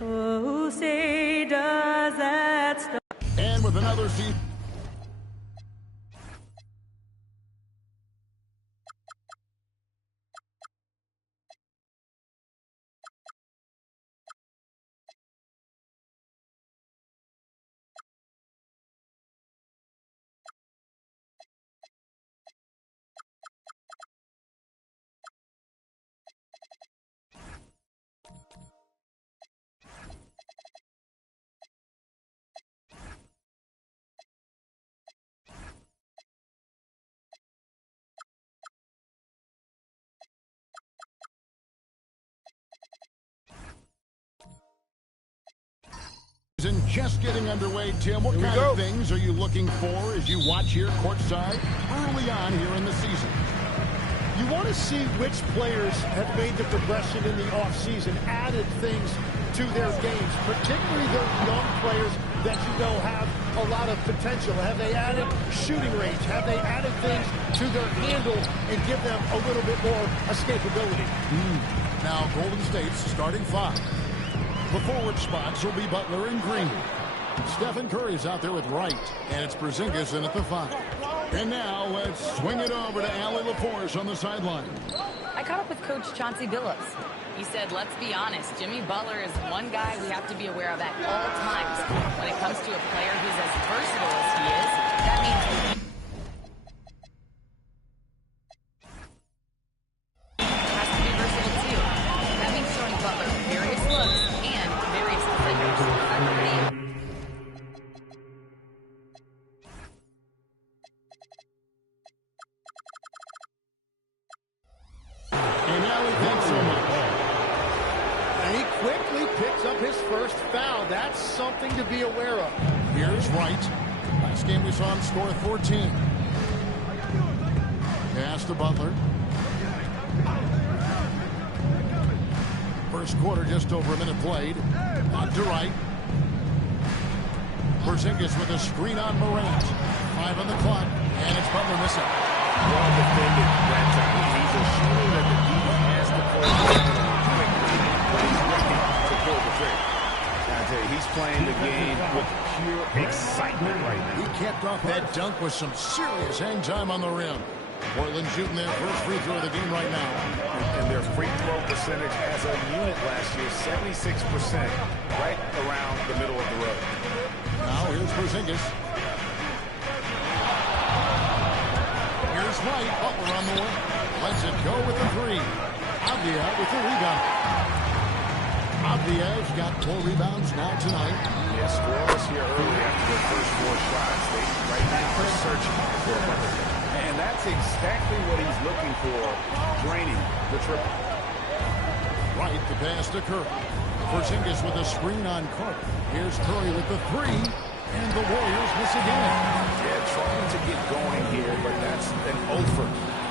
Oh, say does that star. And with another seat. And just getting underway, Tim, what kind of things are you looking for as you watch here courtside early on here in the season? You want to see which players have made the progression in the offseason, added things to their games, particularly those young players that you know have a lot of potential. Have they added shooting range? Have they added things to their handle and give them a little bit more escapability? Now, Golden State's starting five. The forward spots will be Butler and Green. Stephen Curry's out there with Wright, and it's Porzingis in at the 5. And now let's swing it over to Gsw Por on the sideline. I caught up with Coach Chauncey Billups. He said, let's be honest, Jimmy Butler is one guy we have to be aware of at all times. When it comes to a player who's as versatile as he is, that means has to be versatile too. That means showing Butler various looks and various defenders. And now he thanks so much. And he quickly picks up his first foul. That's something to be aware of. Here's Wright. Last game we saw him score 14. Pass to Butler. First quarter, just over a minute played. On to Wright. Porzingis with a screen on Morant. 5 on the clock, and it's Butler missing. Well defended that time. He's a shooter that the D has to play quickly, but he's ready to pull the trigger. I tell you, he's playing the game with pure excitement right now. He capped off that dunk with some serious hang time on the rim. Portland shooting their first free throw of the game right now. And their free throw percentage as a unit last year, 76%, right around the middle of the road. Now here's Porzingis. Here's Wright. Butler on the way. Lets it go with the 3. Avdia with the rebound. Avdia's got 4 rebounds now tonight. Yeah, scoreless here early after their first 4 shots. They right now are searching for Butler. And that's exactly what he's looking for, draining the triple. Wright the pass to Curry. Porzingis with a screen on Carter. Here's Curry with the 3. And the Warriors miss again. Yeah, trying to get going here, but that's an over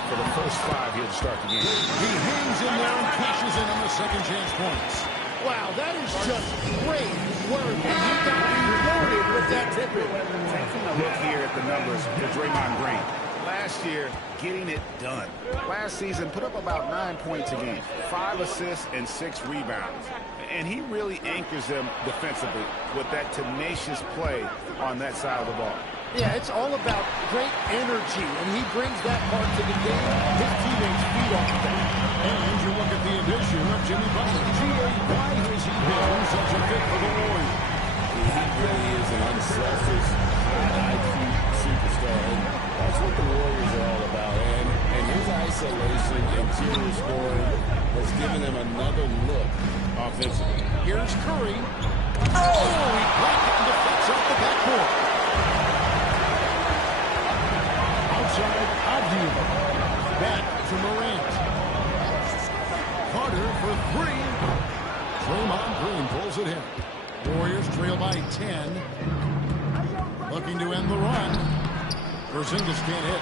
for the first 5 here to start the game. He hangs in there and cashes in on the second chance points. Wow, that is just great work. And he got rewarded with that tip-in. Taking a look here at the numbers for Draymond Green. Last year, getting it done. Last season, put up about 9 points a game, 5 assists and 6 rebounds. And he really anchors them defensively with that tenacious play on that side of the ball. Yeah, it's all about great energy, and he brings that part to the game. His teammates feed off of that. And you look at the addition of Jimmy Butler. Why has he been such a fit for the Warriors? He really is an unselfish, high-IQ superstar. And that's what the Warriors are all about. And his isolation, interior scoring, has given him another look offensively. Here's Curry. Oh, he blocked it and deflects off the backboard. Outside, Avdia. Back to Morant. Carter for 3. Draymond Green pulls it in. Warriors trail by 10. Looking to end the run. Porzingis can't hit.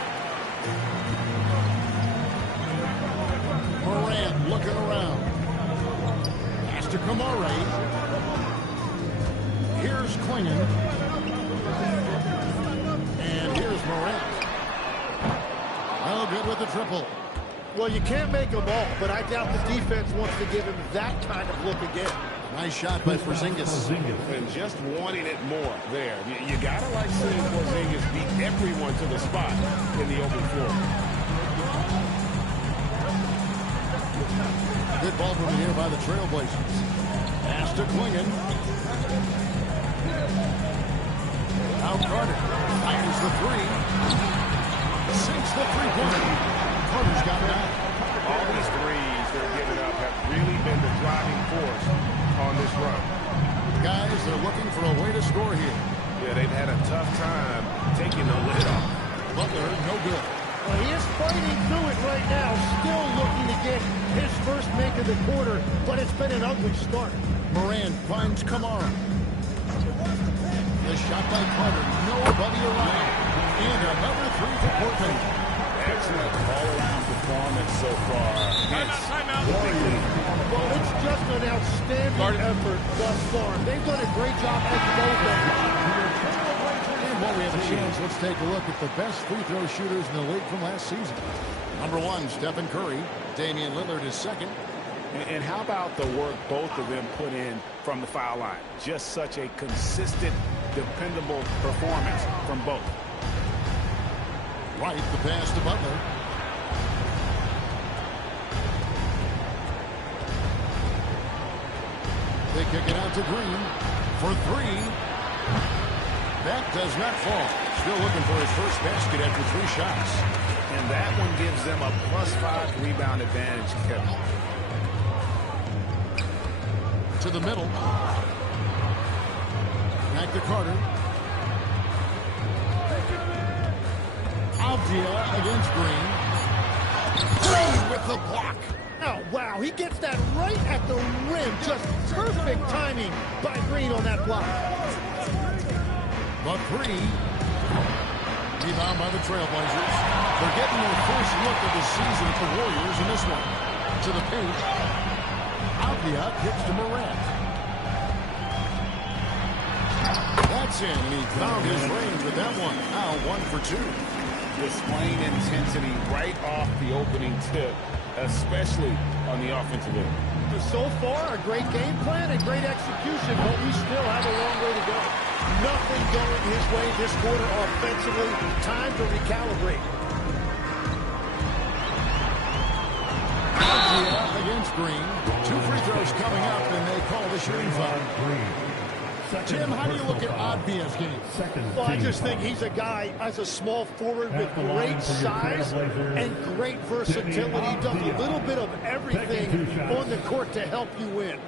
Morant looking around. Pass to Kamara. Here's Klingon. And here's Morant. Well, good with the triple. Well, you can't make them all, but I doubt the defense wants to give him that kind of look again. Nice shot by Porzingis. And just wanting it more there. You got to like seeing Porzingis beat everyone to the spot in the open floor. Good ball movement here by the Trailblazers. Pass to Klingon. Now Carter fires the three. Sinks the three-pointer. Carter's got it out. All these threes they're giving up have really been the driving force on this run. Guys, they're looking for a way to score here. Yeah, they've had a tough time taking the lid off. Butler, no good. Well, he is fighting through it right now, still looking to get his first make of the quarter, but it's been an ugly start. Morant finds Kamara. The shot by Carter, nobody around. And another three for Portland. Excellent all-around performance so far. Well, it's just an outstanding effort thus far. They've done a great job at both ends. And while we have a chance, let's take a look at the best free throw shooters in the league from last season. Number 1, Stephen Curry. Damian Lillard is second. And how about the work both of them put in from the foul line? Just such a consistent, dependable performance from both. Right, the pass to Butler. They kick it out to Green for three. That does not fall. Still looking for his first basket after 3 shots. And that one gives them a +5 rebound advantage, Kevin. To the middle. Back to Carter. Avdia against Green. Green with the block. Oh, wow, he gets that right at the rim. Just perfect timing by Green on that block. The three. Rebound by the Trailblazers. They're getting their first look of the season at the Warriors in this one. To the paint. Avdia kicks to Morant. That's in, and he found his range with that one. Now 1 for 2. Displaying intensity right off the opening tip, especially on the offensive end. So far, a great game plan and great execution, but we still have a long way to go. Nothing going his way this quarter offensively. Time to recalibrate. Avdia against Green. 2 free throws coming up, and they call the shooting foul. Tim, how do you look at Avdia's game? Well, I just think he's a guy as a small forward with great size and great versatility. He does a little bit of everything on the court to help you win.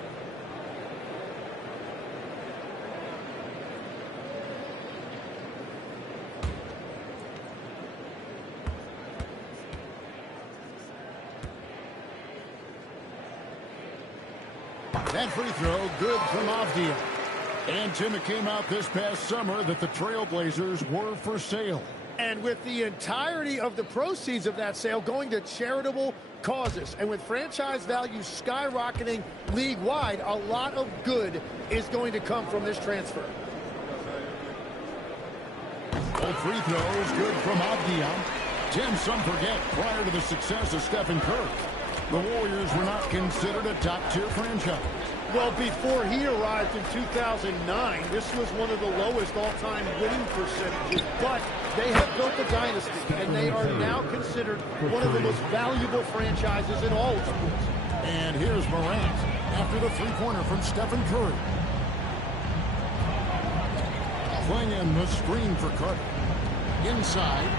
That free throw, good from Avdia. And, Tim, it came out this past summer that the Trailblazers were for sale. And with the entirety of the proceeds of that sale going to charitable causes, and with franchise value skyrocketing league-wide, a lot of good is going to come from this transfer. Both free throws, good from Avdia. Tim, some forget, prior to the success of Stephen Curry, the Warriors were not considered a top-tier franchise. Well, before he arrived in 2009, this was one of the lowest all-time winning percentages, but they have built a dynasty, and they are now considered one of the most valuable franchises in all of sports. And here's Morant after the three-pointer from Stephen Curry. Klingon the screen for Carter. Inside.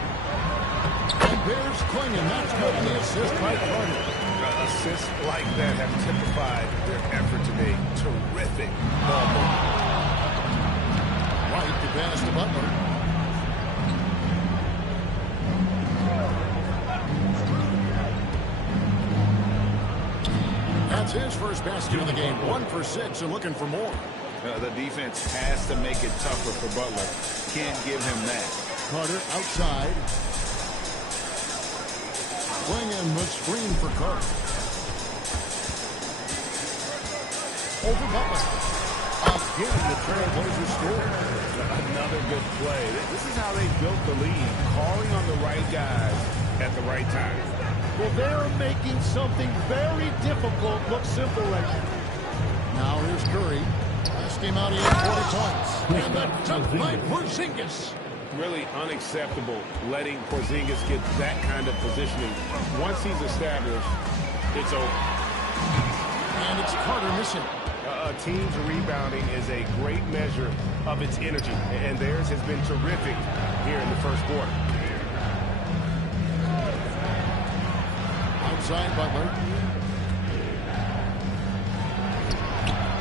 And there's Klingon. That's good on the assist by Carter. Assists like that have typified their effort today. Terrific ball movement. White to pass to Butler. That's his first basket of the game. 1 for 6 and looking for more. The defense has to make it tougher for Butler. Can't give him that. Carter outside. Klingon the screen for Carter. Over Butler. Again, the Trailblazers score. Another good play. This is how they built the lead, calling on the right guys at the right time. Well, they're making something very difficult look simple right now. Now here's Curry. Last game out, he had 40 points. And the dunk by Porzingis. Really unacceptable letting Porzingis get that kind of positioning. Once he's established, it's over. And it's Carter missing. A team's rebounding is a great measure of its energy, and theirs has been terrific here in the first quarter. Outside Butler.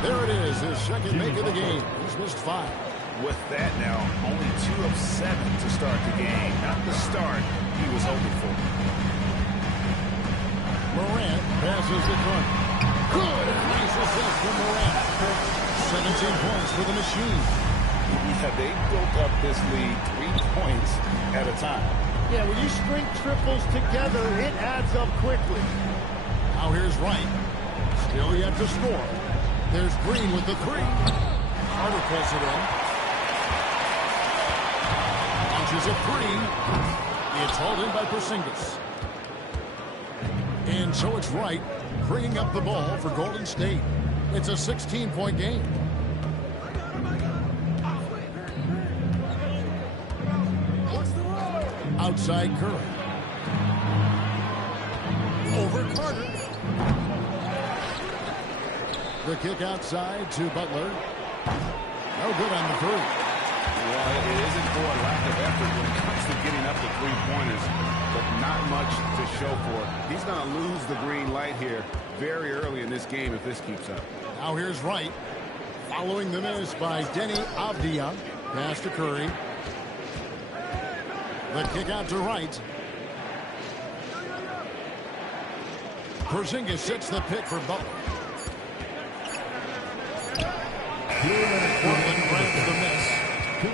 There it is, his second make of the game. He's missed 5. With that now, only 2 of 7 to start the game. Not the start he was hoping for. Morant passes the front. Good! Nice assist from Morant. 17 points for the machine. Yeah, they built up this lead 3 points at a time. Yeah, when you string triples together, it adds up quickly. Now here's Wright. Still yet to score. There's Green with the 3. Carter pulls it in. Launches a 3. It's hauled in by Porzingis. And so it's Wright bringing up the ball for Golden State. It's a 16-point game. Outside Curry. Over Carter. The kick outside to Butler. No good on the 3. Well, it isn't for a lack of effort when it comes to getting up the 3-pointers, but not much to show for it. He's going to lose the green light here very early in this game if this keeps up. Now here's Wright. Following the miss by Denny Avdia. Pass to Curry. The kick out to Wright. Porzingis sets the pick for Butler. Portland grabs the miss.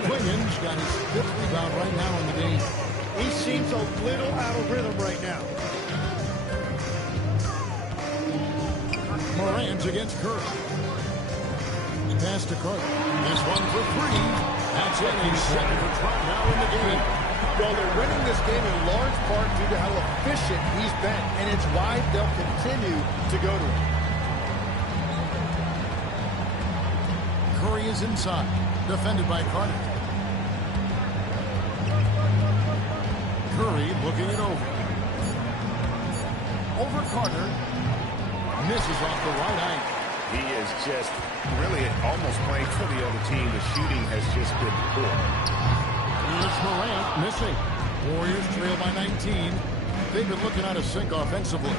Wiggins got his 5th rebound right now in the game. He seems a little out of rhythm right now. Morant against Curry. Pass to Carter. This one for 3. That's it. He's 7 for 12 now in the game. Well, they're winning this game in large part due to how efficient he's been, and it's why they'll continue to go to him. Curry is inside, defended by Carter. Curry looking it over. Over Carter. Misses off the right angle. He is just really almost playing for the other team. The shooting has just been poor. Here's Morant missing. Warriors trail by 19. They've been looking out of sync offensively.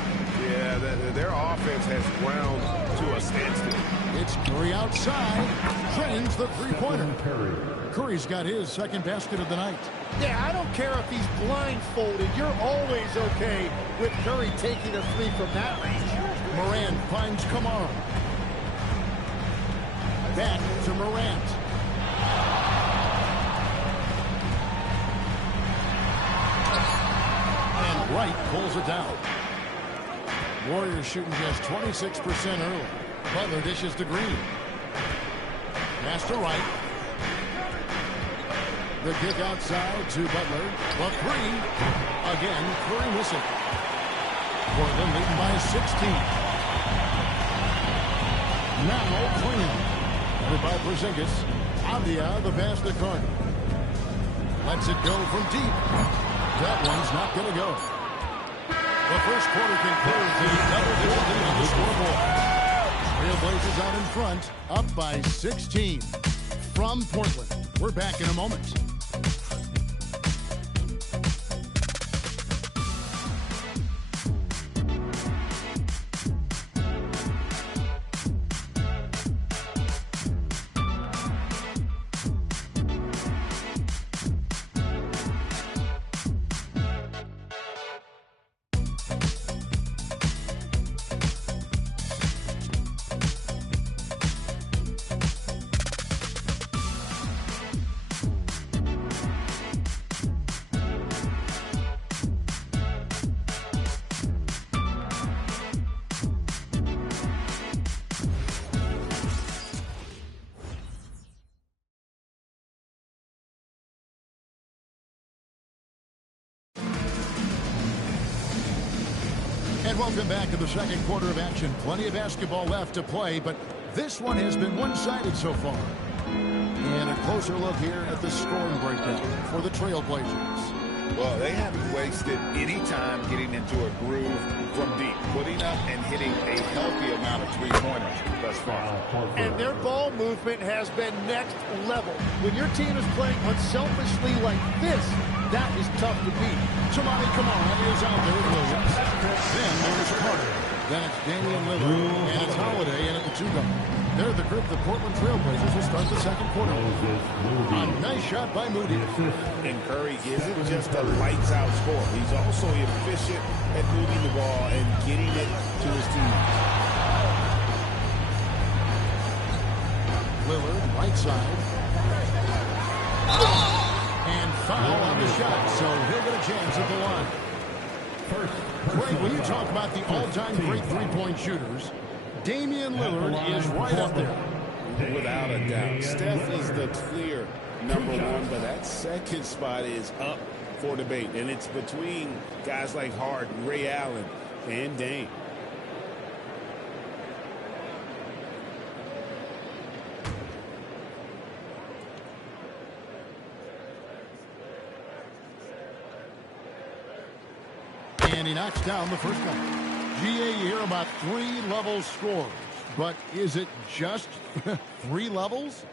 Yeah, their offense has ground to a standstill. It's Curry outside. Drains the 3-pointer. Curry's got his second basket of the night. Yeah, I don't care if he's blindfolded. You're always okay with Curry taking a 3 from that range. Morant finds Kamara. Back to Morant. And Wright pulls it down. Warriors shooting just 26% early. Butler dishes to Green. Pass to Wright. The kick outside to Butler. The 3. Again, Curry missing. Portland leading by 16. Now Green. Headed by Porzingis. Avdia, the pass to Carter. Lets it go from deep. That one's not going to go. The first quarter concludes. The double-digit lead on the scoreboard. Trailblazers out in front, up by 16. From Portland, we're back in a moment. And welcome back to the second quarter of action. Plenty of basketball left to play, but This one has been one-sided so far. And a closer look here at the scoring breakdown for the Trailblazers. Well, they haven't wasted any time getting into a groove from deep, putting up and hitting a healthy amount of three-pointers thus far. And their ball movement has been next level. When your team is playing unselfishly like this, that is tough to beat. Somebody, come on, is out there with Williams. Then there's Carter. Then it's Damian Lillard, and it's Holiday in at the two-guard. They're the group the Portland Trailblazers will start the second quarter with. A nice shot by Moody. And Curry isn't just a lights-out scorer. He's also efficient at moving the ball and getting it to his teammates. Lillard, right side. And foul on the shot, so he'll get a chance at the line. Greg, when you talk about the all-time great three-point shooters, Damian Lillard is right up there. Without a doubt. Steph is the clear number one, but that second spot is up for debate. And it's between guys like Harden, Ray Allen, and Dame. And he knocks down the first one. GA, you hear about three-level scores, but is it just three levels?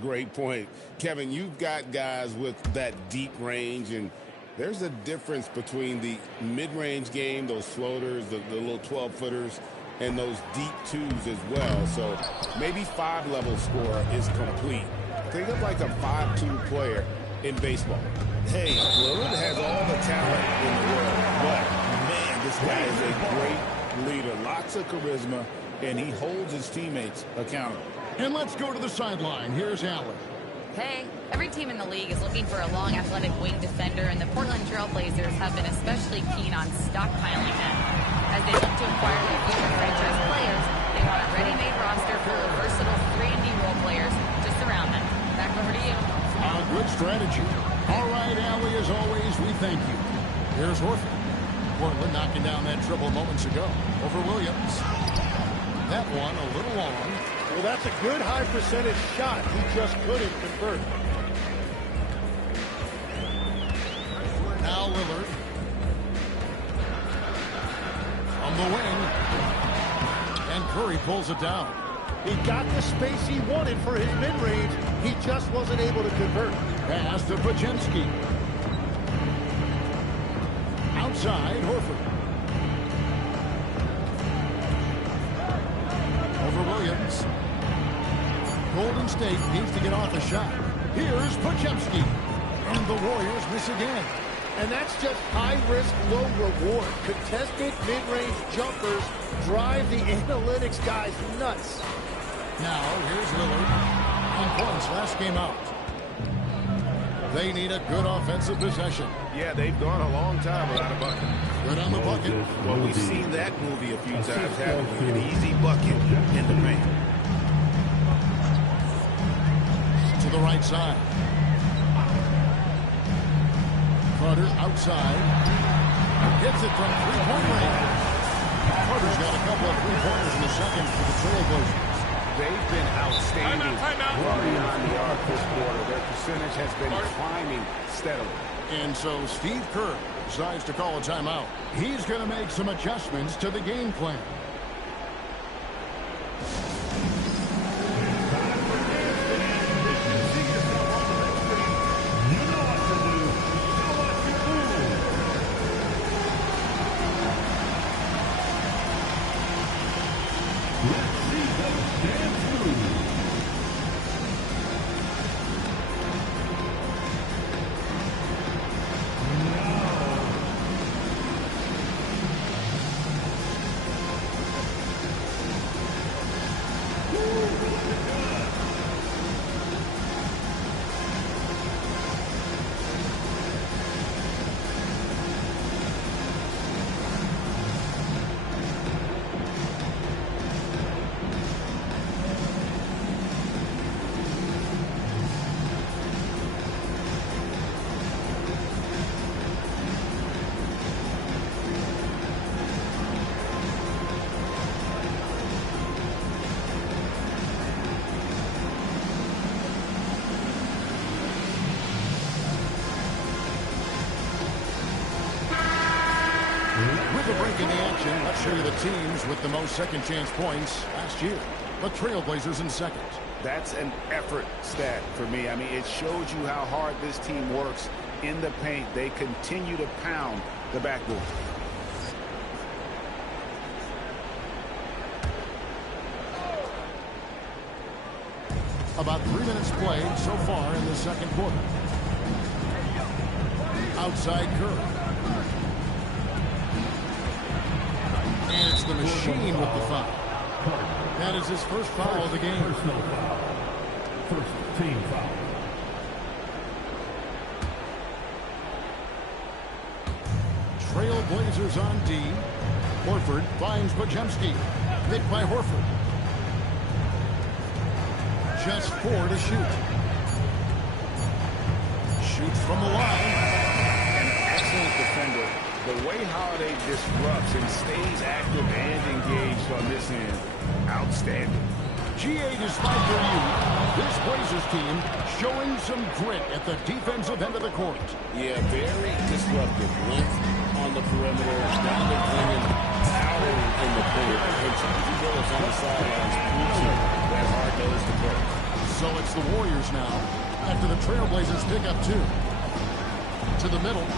Great point. Kevin, you've got guys with that deep range, and there's a difference between the mid-range game, those floaters, the little 12-footers, and those deep twos as well. So maybe five-level score is complete. Think of like a 5-2 player in baseball. Hey, Lillard has all the talent in the world, but, man, this guy is a great leader. Lots of charisma, and he holds his teammates accountable. And let's go to the sideline. Here's Allen. Hey, every team in the league is looking for a long, athletic wing defender, and the Portland Trailblazers have been especially keen on stockpiling them. As they look to acquire their future franchise players, they want a ready-made roster full of versatile 3-and-D role players to surround them. Back over to you. A good strategy. All right, Allie, as always, we thank you. Here's Horford. Portland knocking down that triple moments ago over Williams. That one a little long. Well, that's a good high percentage shot. He just couldn't convert. Now Lillard. On the wing. And Curry pulls it down. He got the space he wanted for his mid-range. He just wasn't able to convert. Pass to Pajemski. Outside, Horford. Over Williams. Golden State needs to get off a shot. Here's Pajemski. And the Warriors miss again. And that's just high risk, low reward. Contested mid-range jumpers drive the analytics guys nuts. Now, here's Lillard. On points last game out. They need a good offensive possession. Yeah, they've gone a long time without a bucket. Good on the bucket. Well, we've seen that movie a few times, haven't we? An easy bucket in the paint. To the right side. Carter outside. Gets it from three-point range. Carter's got a couple of three-pointers in the second for the Trailblazers. They've been outstanding running on the arc this quarter. Their percentage has been climbing steadily. And so Steve Kerr decides to call a timeout. He's going to make some adjustments to the game plan. I'll show you the teams with the most second-chance points last year. The Trailblazers in second. That's an effort stat for me. I mean, it shows you how hard this team works in the paint. They continue to pound the backboard. About 3 minutes played so far in the second quarter. Outside Curry. And it's the machine with the foul. That is his first foul of the game. Personal foul. First team foul. Trailblazers on D. Horford finds Gsw. Hit by Horford. Just 4 to shoot. Shoots from the line. An excellent defender. The way Holiday disrupts and stays active and engaged on this end, outstanding. GA, despite their youth, this Blazers team showing some grit at the defensive end of the court. Yeah, very disruptive. Length on the perimeter, down the wing, power in the paint. And Chauncey Billups on the sidelines proves you that hard goes to play. So it's the Warriors now, after the Trailblazers pick up 2. To the middle.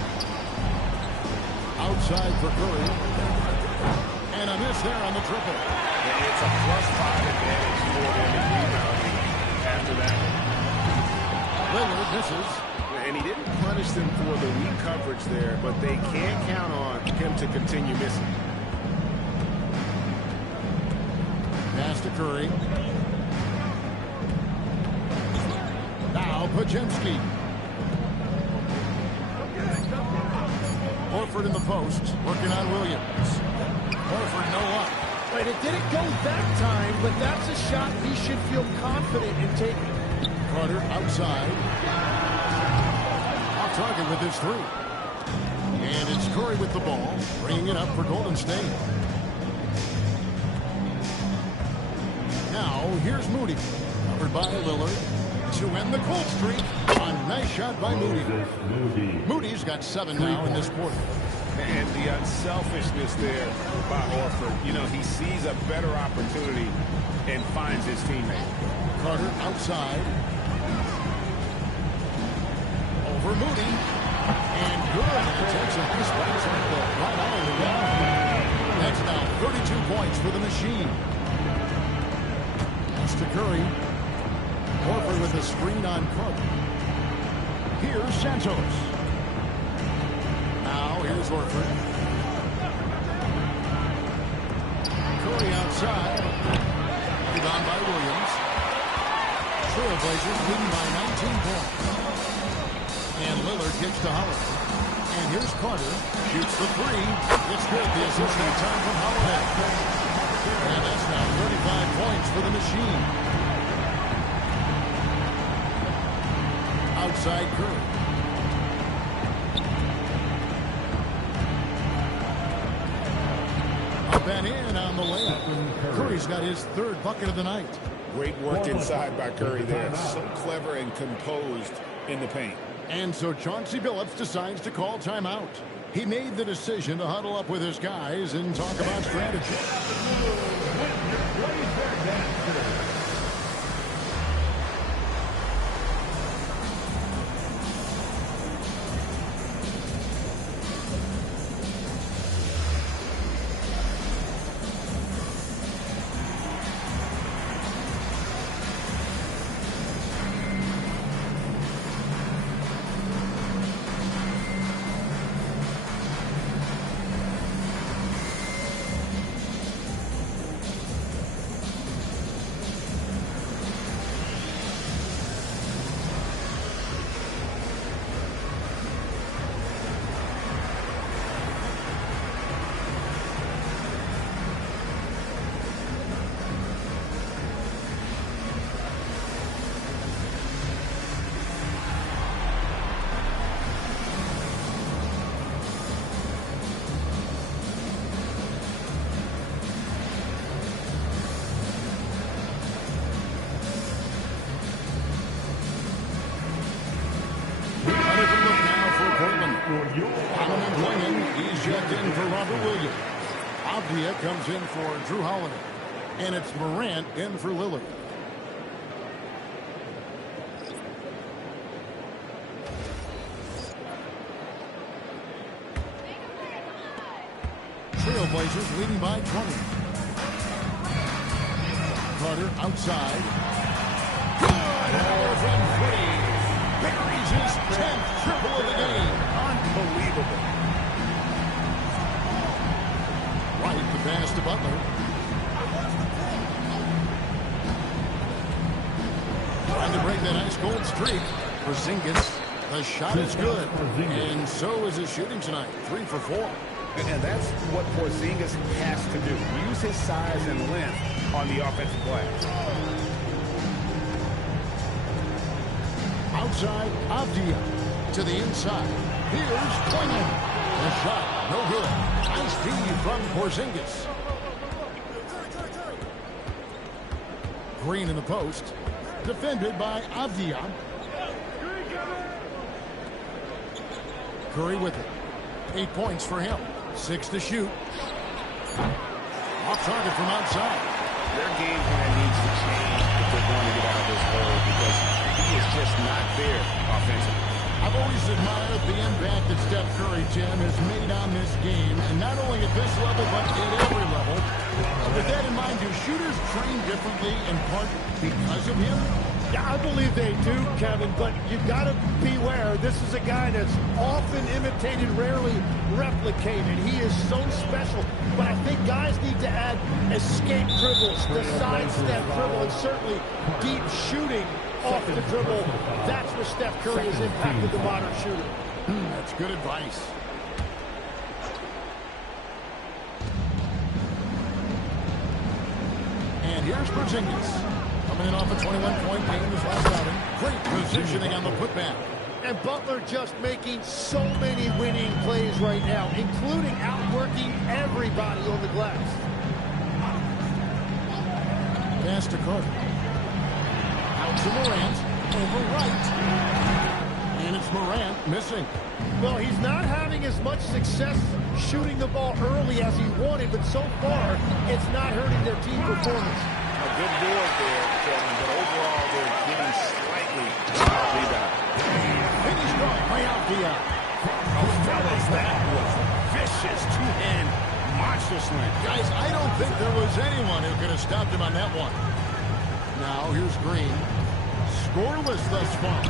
Outside for Curry. And a miss there on the triple. And it's a +5 advantage for them in rebounding after that. Lillard misses. And he didn't punish them for the weak coverage there, but they can't count on him to continue missing. Pass to Curry. Now Gsw. Horford in the post, working on Williams. Horford no luck. Right, it didn't go that time, but that's a shot he should feel confident in taking. Carter outside. Off target with his 3. And it's Curry with the ball, bringing it up for Golden State. Now, here's Moody. Covered by Lillard. To end the cold streak. A nice shot by Moody. Moody's got 7 now in this quarter. And the unselfishness there by Horford. You know, he sees a better opportunity and finds his teammate. Carter outside. Over Moody. And good. It takes a nice basket right on the ground. That's now 32 points for the machine. That's to Curry. Horford with a screen on Carter. Here's Santos. Now here's Horford. Curry outside. Rebound by Williams. Trailblazers leading by 19 points. And Lillard gets to Holiday. And here's Carter. Shoots the 3. It's good. The assist that time from Holiday. And that's now 35 points for the machine. Outside Curry. Up and in on the layup. Curry's got his 3rd bucket of the night. Great work inside by Curry there. So clever and composed in the paint. And so Chauncey Billups decides to call timeout. He made the decision to huddle up with his guys and talk about strategy. Avdia comes in for Drew Holiday. And it's Morant in for Lillard. Trailblazers leading by 20. Carter outside. Good from three. Buries his 10th triple of the game. Unbelievable. Right, the pass to Butler. Trying to break that ice cold streak. Porzingis. The shot is good. And so is his shooting tonight. 3 for 4. And that's what Porzingis has to do. Use his size and length on the offensive glass. Outside, Avdia to the inside. Here's Twingen. The shot, no good. Nice D from Porzingis. Green in the post. Defended by Avdia. Curry with it. 8 points for him. 6 to shoot. Off target from outside. Their game plan needs to change if they're going to get out of this hole because he is just not there offensively. I've always admired the impact that Steph Curry, Tim, has made on this game, and not only at this level, but at every level. With that in mind, do shooters train differently in part because of him? Yeah, I believe they do, Kevin, but you got to beware. This is a guy that's often imitated, rarely replicated. He is so special, but I think guys need to add escape dribbles, the sidestep dribble, and certainly deep shooting off the dribble. That's where Steph Curry has impacted the modern shooter. That's good advice. And here's Porzingis. Coming in off a 21-point game this last outing. Great positioning on the putback. And Butler just making so many winning plays right now, including outworking everybody on the glass. Pass to Carter. Out to Morant. Over right. And it's Morant missing. Well, he's not having as much success shooting the ball early as he wanted, but so far, it's not hurting their team performance. A good board there, Kevin, but overall they're getting slightly rebound. Finish strong by Avdia. Oh, fellas, that was vicious two-hand monster slam. Guys, I don't think there was anyone who could have stopped him on that one. Now, here's Green. Scoreless thus far.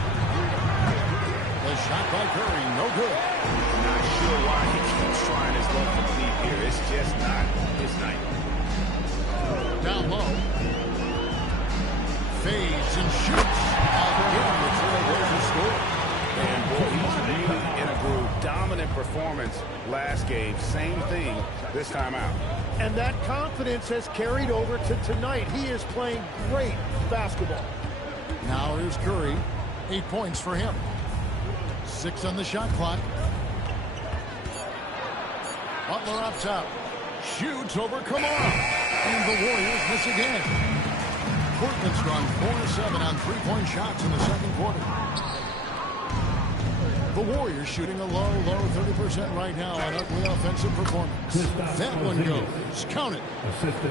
The shot by Curry, no good. Not sure why he keeps trying his luck from deep here. It's just not his night. Down low. Fades and shoots. Again, the Trailblazers score. And boy, he's really in a groove. Dominant performance last game. Same thing this time out. And that confidence has carried over to tonight. He is playing great basketball. Now here's Curry. 8 points for him. 6 on the shot clock. Butler up top. Shoots over Kamara. And the Warriors miss again. Portland's gone 4-7 on three-point shots in the second quarter. The Warriors shooting a low 30% right now on ugly offensive performance. That one goes. Count it.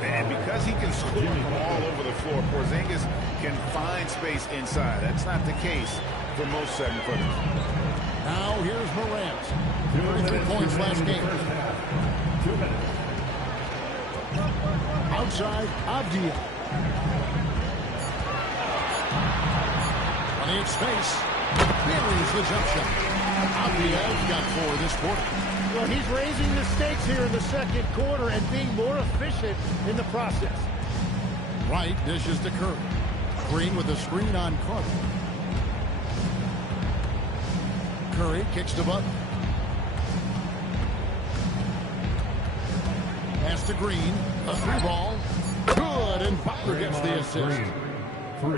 And because he can score from all over the floor, Porzingis can find space inside. That's not the case for most seven-footers. Now here's Morant. 33 points last game. Outside, Avdia. Plenty of space. Buries the jump shot. Avdia's got 4 this quarter. Well, he's raising the stakes here in the second quarter and being more efficient in the process. Wright dishes to Curry. Green with a screen on Carter. Curry kicks to Butler. Pass to Green. A 3-ball. Good, and Butler gets the assist.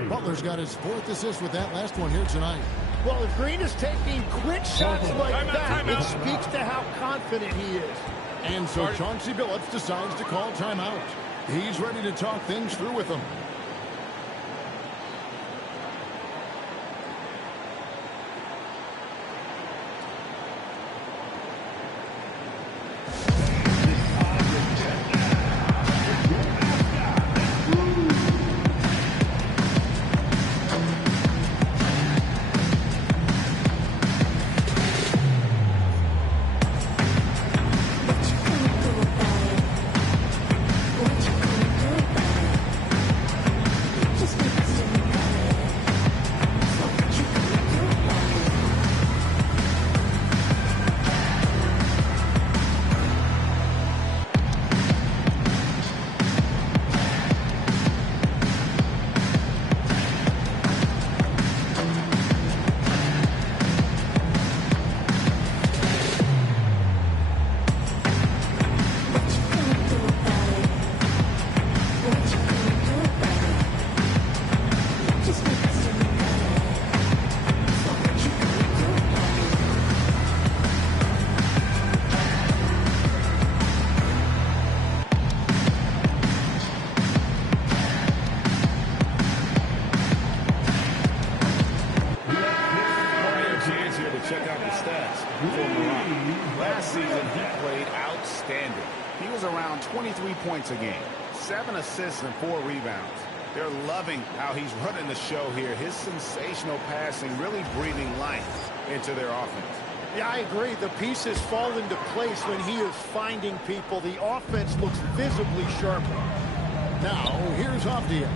Butler's got his 4th assist with that last one here tonight. Well, if Green is taking quick shots like that, it speaks to how confident he is. And so Chauncey Billups decides to call timeout. He's ready to talk things through with them. Last season, he played outstanding. He was around 23 points a game, 7 assists and 4 rebounds. They're loving how he's running the show here. His sensational passing really breathing life into their offense. Yeah, I agree. The pieces fall into place when he is finding people. The offense looks visibly sharper. Now, here's Avdia.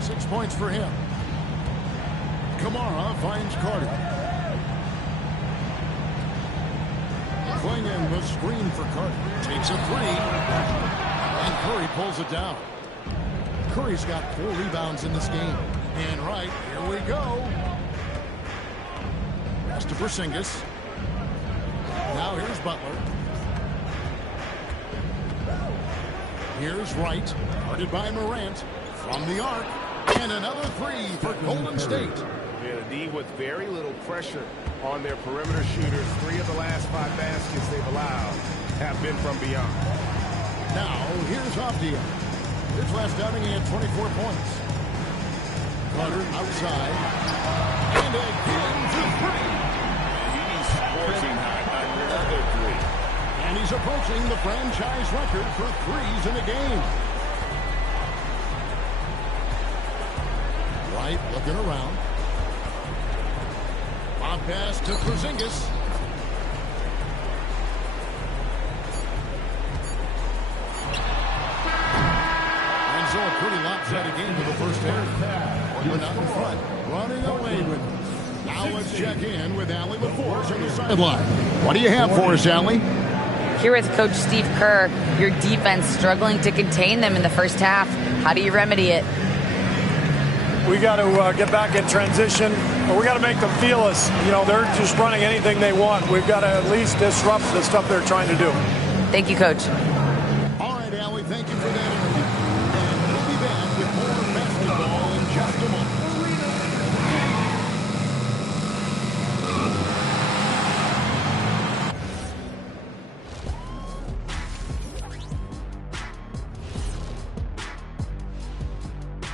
6 points for him. Kamara finds Carter. Flinging the screen for Carter. Takes a 3. And Curry pulls it down. Curry's got 4 rebounds in this game. And right, here we go. Pass to Porzingis. Now here's Butler. Here's Wright. Guarded by Morant. From the arc. And another 3 for Golden State. Yeah, the D with very little pressure on their perimeter shooters. 3 of the last 5 baskets they've allowed have been from beyond. Now, here's Avdia. His last outing, he had 24 points. Carter outside. And again to 3. He's scorching hot. Another 3. And he's approaching the franchise record for threes in a game. Wright looking around. Bob pass to Porzingis. And so a pretty lopsided game for the first half. We're not in front. Running away with it. Now let's check in with Allie LaForce on the sideline. What do you have for us, Allie? Here with Coach Steve Kerr, your defense struggling to contain them in the first half. How do you remedy it? We got to get back in transition, or we got to make them feel us. You know, they're just running anything they want. We've got to at least disrupt the stuff they're trying to do. Thank you, Coach. All right, Allie, thank you for that interview. And we'll be back with more basketball in just a moment.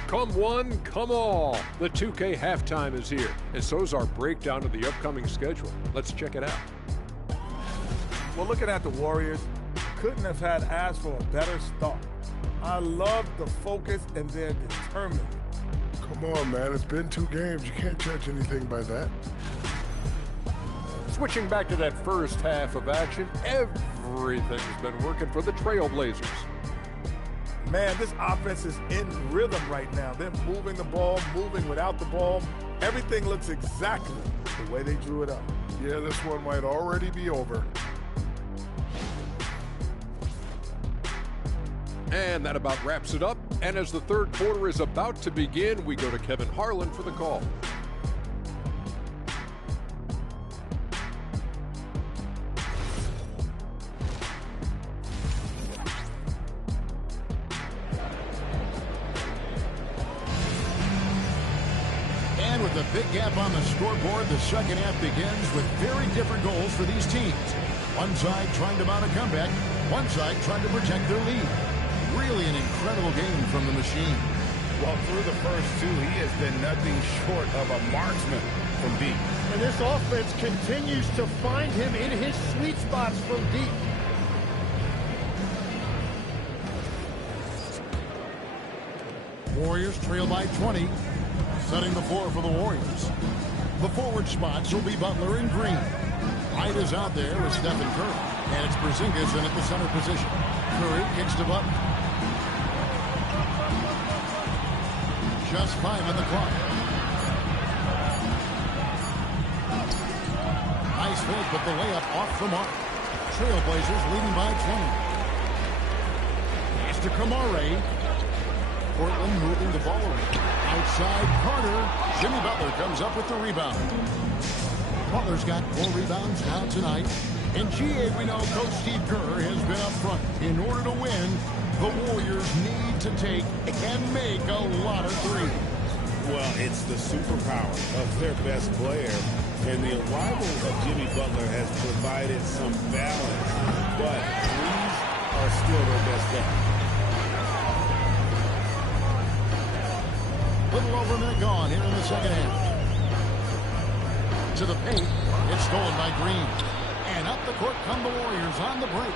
Come one, come all. The 2K halftime is here, and so is our breakdown of the upcoming schedule. Let's check it out. Well, looking at the Warriors, couldn't have had asked for a better start. I love the focus and they're determined. Come on, man. It's been 2 games. You can't judge anything by that. Switching back to that first half of action, everything's been working for the Trailblazers. Man, this offense is in rhythm right now. They're moving the ball, moving without the ball. Everything looks exactly the way they drew it up. Yeah, this one might already be over. And that about wraps it up. And as the third quarter is about to begin, we go to Kevin Harlan for the call. And with a big gap on the scoreboard, the second half begins with very different goals for these teams. One side trying to mount a comeback, one side trying to protect their lead. Really an incredible game from the machine. Well, through the first 2, he has been nothing short of a marksman from deep. And this offense continues to find him in his sweet spots from deep. Warriors trail by 20, setting the floor for the Warriors. The forward spots will be Butler and Green. Wright is out there with Stephen Curry, and it's Porzingis in at the center position. Curry kicks to Butler. Just 5 on the clock. Nice fake, but the layup off the mark. Trailblazers leading by 20. Pass to Kamara. Portland moving the ball around. Outside Carter. Jimmy Butler comes up with the rebound. Butler's got 4 rebounds now tonight. In GA, we know Coach Steve Kerr has been up front. In order to win, the Warriors need to take and make a lot of threes. Well, it's the superpower of their best player, and the arrival of Jimmy Butler has provided some balance, but threes are still their best bet. Little over a minute gone here in the second half. To the paint, it's stolen by Green. And And up the court come the Warriors on the break.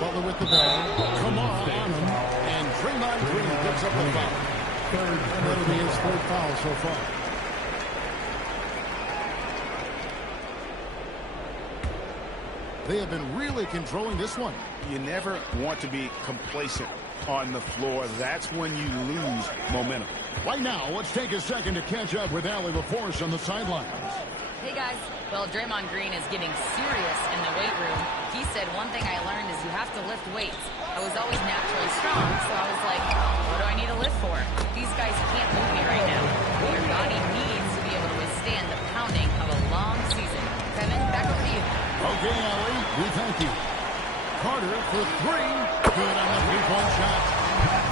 Butler with the ball. Kamara on him. And Draymond Green picks up the foul. And that'll be his third foul so far. They have been really controlling this one. You never want to be complacent on the floor. That's when you lose momentum. Right now, let's take a second to catch up with Allie LaForce on the sidelines. Hey, guys. Well, Draymond Green is getting serious in the weight room. He said, one thing I learned is you have to lift weights. I was always naturally strong, so I was like, what do I need to lift for? These guys can't move me right now. Your body needs to be able to withstand the pounding of a long season. Kevin, back over to you. Okay, Allie, we thank you. Carter for three. Good on the three-point shot.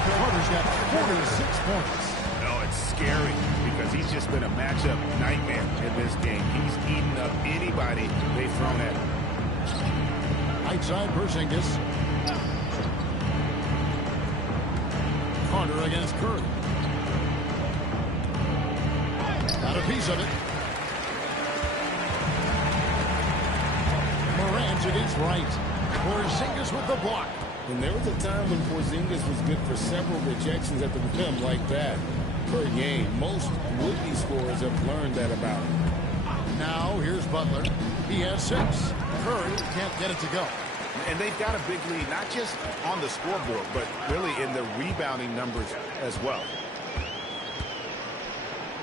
Carter's got 46 points. No, it's scary because he's just been a matchup nightmare in this game. He's eaten up anybody they've thrown at him. Right side, Porzingis. Carter against Curry. Got a piece of it. Morant against Wright. Porzingis with the block. And there was a time when Porzingis was good for several rejections at the rim like that per game. Most would-be scorers have learned that about him. Now here's Butler. He has 6. Curry can't get it to go. And they've got a big lead, not just on the scoreboard, but really in the rebounding numbers as well.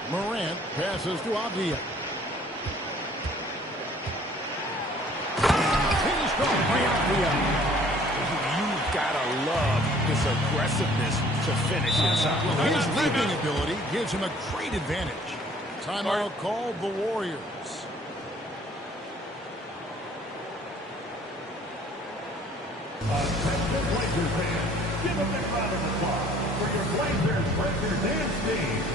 Morant passes to Avdia. Finished off by Avdia. You've got to love his aggressiveness to finish inside. His leaping ability gives him a great advantage. Timeout called the Warriors. Blazers fans, give a big round of applause for your Blazers president Dan Steve.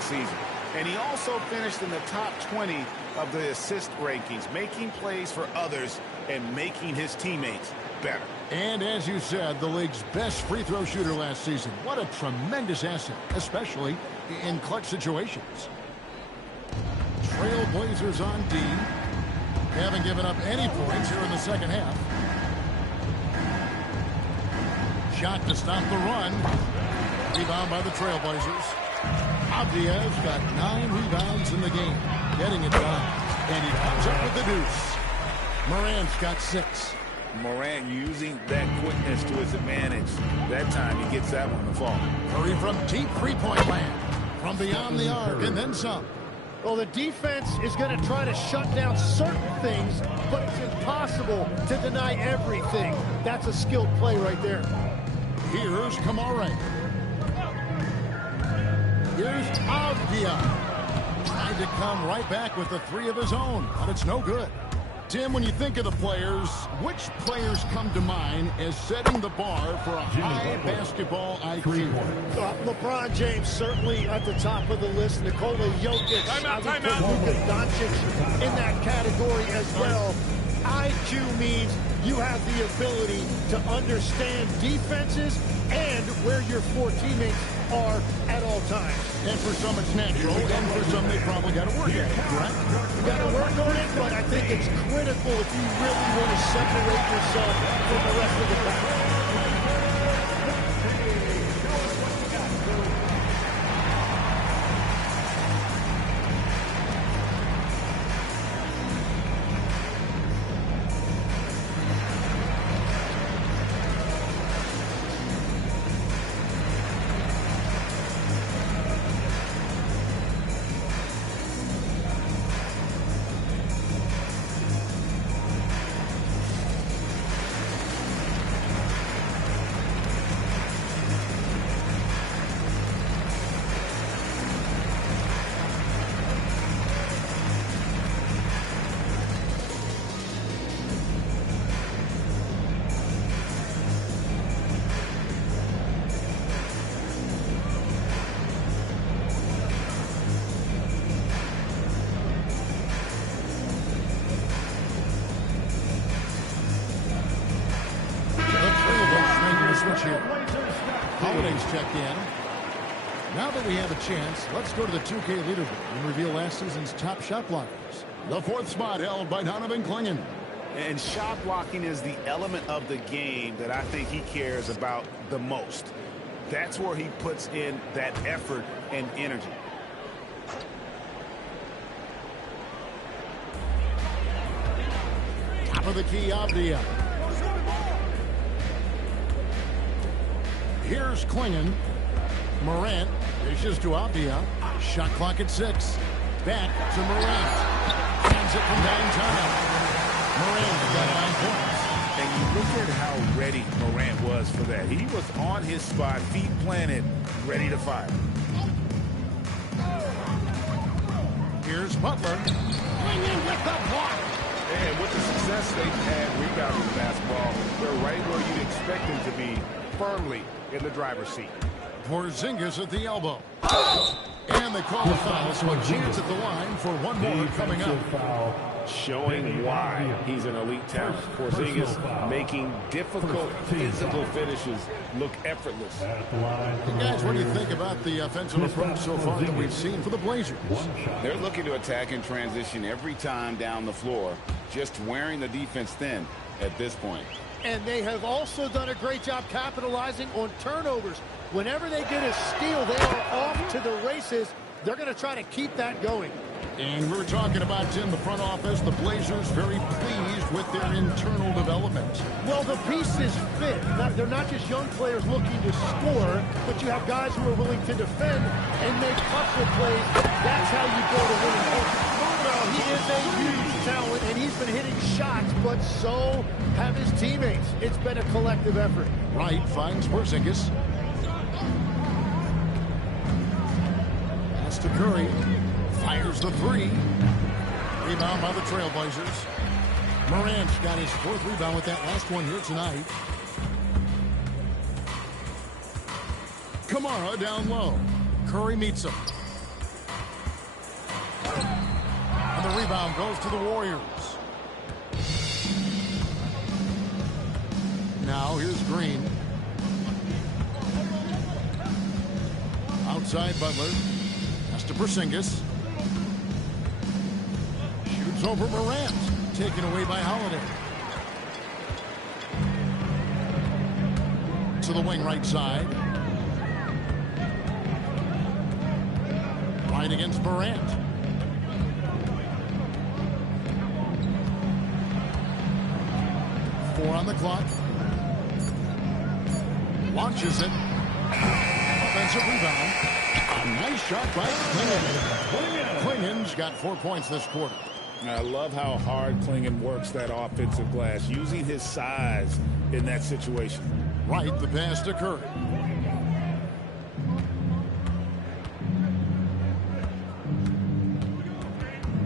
Season. And he also finished in the top 20 of the assist rankings, making plays for others and making his teammates better. And as you said, the league's best free throw shooter last season. What a tremendous asset, especially in clutch situations. Trailblazers on D. Haven't given up any points here in the second half. Shot to stop the run. Rebound by the Trailblazers. Avdia's got 9 rebounds in the game, getting it done. And he comes up with the deuce. Morant's got 6. Morant using that quickness to his advantage. That time he gets that one to fall. Curry from deep three-point land. From beyond the arc and then some. Well, the defense is going to try to shut down certain things, but it's impossible to deny everything. That's a skilled play right there. Here's Kamara. Here's Avdia. Trying to come right back with the 3 of his own, but it's no good. Tim, when you think of the players, which players come to mind as setting the bar for a high basketball IQ? LeBron James certainly at the top of the list. Nikola Jokic. I would put Luka Doncic in that category as well. IQ means you have the ability to understand defenses and where your 4 teammates are at all times. And for some it's natural, and for some they probably got to work at it, correct? You got to work on it, but I think it's critical if you really want to separate yourself from the rest of the pack. checked in. Now that we have a chance, let's go to the 2K leaderboard and reveal last season's top shot blockers. The 4th spot held by Donovan Clingan. And shot blocking is the element of the game that I think he cares about the most. That's where he puts in that effort and energy. Top of the key, Avdia. Here's Clingan. Morant dishes to Avdia. Shot clock at 6. Back to Morant. Hands it from downtown. Morant got 9 points. And you look at how ready Morant was for that. He was on his spot, feet planted, ready to fire. Here's Butler. Clingan with the block. And with the success they've had rebounding the basketball, they're right where you'd expect them to be, firmly in the driver's seat. Porzingis at the elbow. And they call a foul, so a chance at the line for one more coming up. Showing why he's an elite talent. Porzingis making difficult physical finishes look effortless. Guys, what do you think about the offensive approach so far that we've seen for the Blazers? They're looking to attack in transition every time down the floor, just wearing the defense thin at this point. And they have also done a great job capitalizing on turnovers. Whenever they get a steal, they are off to the races. They're going to try to keep that going. And we were talking about, Tim, the front office, the Blazers very pleased with their internal development. Well, the pieces fit. They're not just young players looking to score, but you have guys who are willing to defend and make hustle plays. That's how you build a winning culture. Well, he is a huge talent, and he's been hitting shots, but so have his teammates. It's been a collective effort. Wright finds Porzingis. Pass to Curry. Fires the 3. Rebound by the Trailblazers. Morant got his 4th rebound with that last one here tonight. Kamara down low. Curry meets him. And the rebound goes to the Warriors. Now here's Green. Outside Butler. That's to Porzingis. Shoots over Morant. Taken away by Holiday. To the wing right side. Right against Morant. Four on the clock. Launches it. Offensive rebound. A nice shot by Clingan. Clingan's got 4 points this quarter. I love how hard Clingan works that offensive glass, using his size in that situation. Right, the pass to Curry.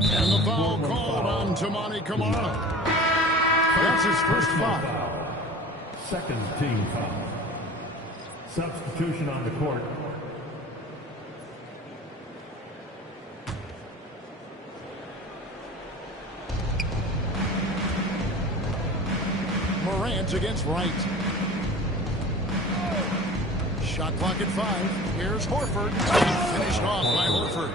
And the foul called on Toumani Camara. That's his first foul. Second team foul. Substitution on the court. Morant against Wright. Shot clock at 5. Here's Horford. Finished off by Horford.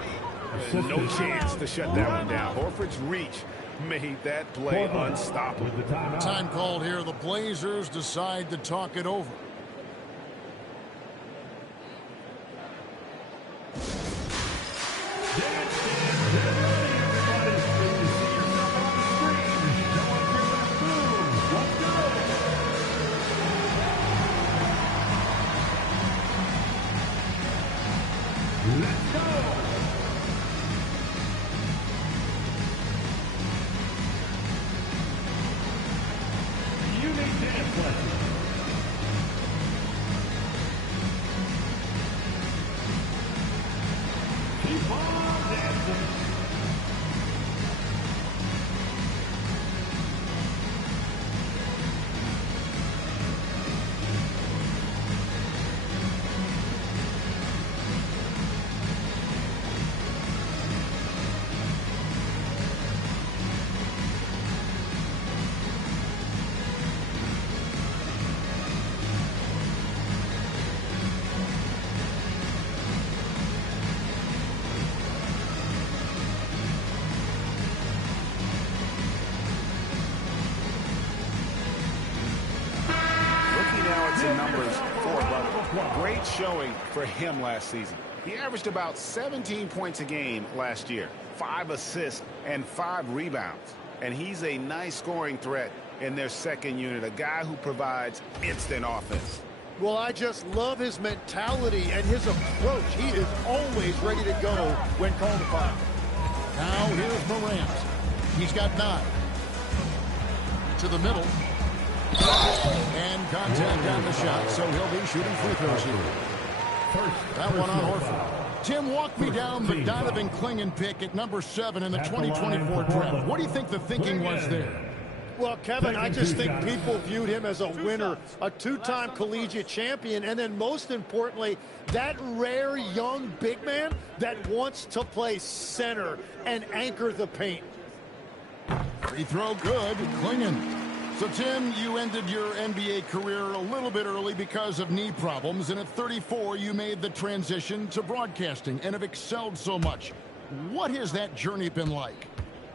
No chance to shut that one down. Horford's reach made that play unstoppable. Time called here. The Blazers decide to talk it over. the numbers for Butler. Great showing for him last season. He averaged about 17 points a game last year, 5 assists and 5 rebounds. And he's a nice scoring threat in their second unit, a guy who provides instant offense. Well, I just love his mentality and his approach. He is always ready to go when called upon. Now here's Morant. He's got 9. To the middle. And contact on the shot, so he'll be shooting free throws here. That one on Horford. Tim, walk me down the Donovan Clingan pick at number 7 in the 2024 draft. What do you think the thinking was there? Well, Kevin, I just think people viewed him as a winner, a 2-time collegiate champion, and then most importantly, that rare young big man that wants to play center and anchor the paint. Free throw good, Clingan. So, Tim, you ended your NBA career a little bit early because of knee problems, and at 34, you made the transition to broadcasting and have excelled so much. What has that journey been like?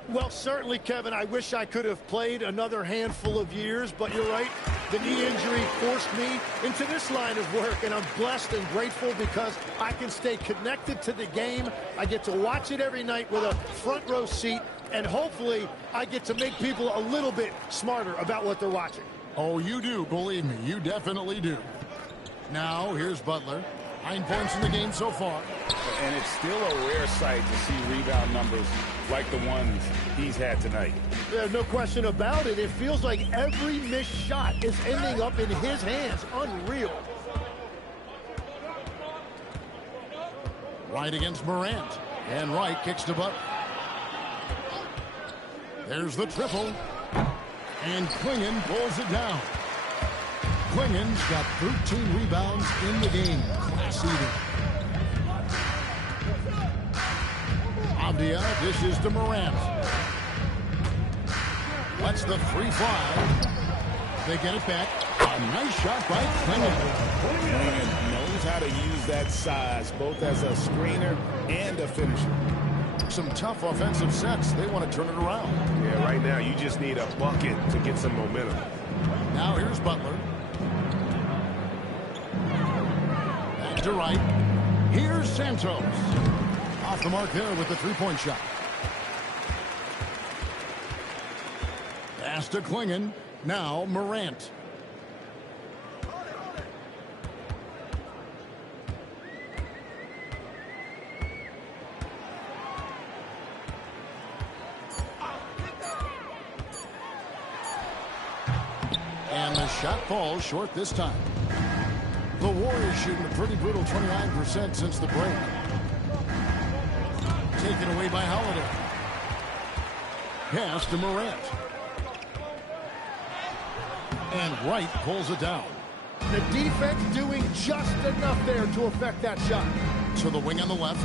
Well, certainly, Kevin, I wish I could have played another handful of years, but you're right. The knee injury forced me into this line of work, and I'm blessed and grateful because I can stay connected to the game. I get to watch it every night with a front row seat, and hopefully I get to make people a little bit smarter about what they're watching. Oh, you do, believe me. You definitely do. Now, here's Butler. 9 points in the game so far. And it's still a rare sight to see rebound numbers like the ones he's had tonight. There's no question about it. It feels like every missed shot is ending up in his hands. Unreal. Wright against Morant. And Wright kicks to Butler. There's the triple. And Clingan pulls it down. Clingan's got 13 rebounds in the game. Class leading. Avdia dishes to Morant. Lets the 3 fly. They get it back. A nice shot by Clingan. Clingan knows how to use that size, both as a screener and a finisher. Some tough offensive sets. They want to turn it around. Yeah, right now you just need a bucket to get some momentum. Now here's Butler. Back to Wright. Here's Santos. Off the mark there with the 3-point shot. Pass to Clingan. Now Morant. And the shot falls short this time. The Warriors shooting a pretty brutal 29% since the break. Taken away by Holiday. Pass to Morant. And Wright pulls it down. The defense doing just enough there to affect that shot. To the wing on the left.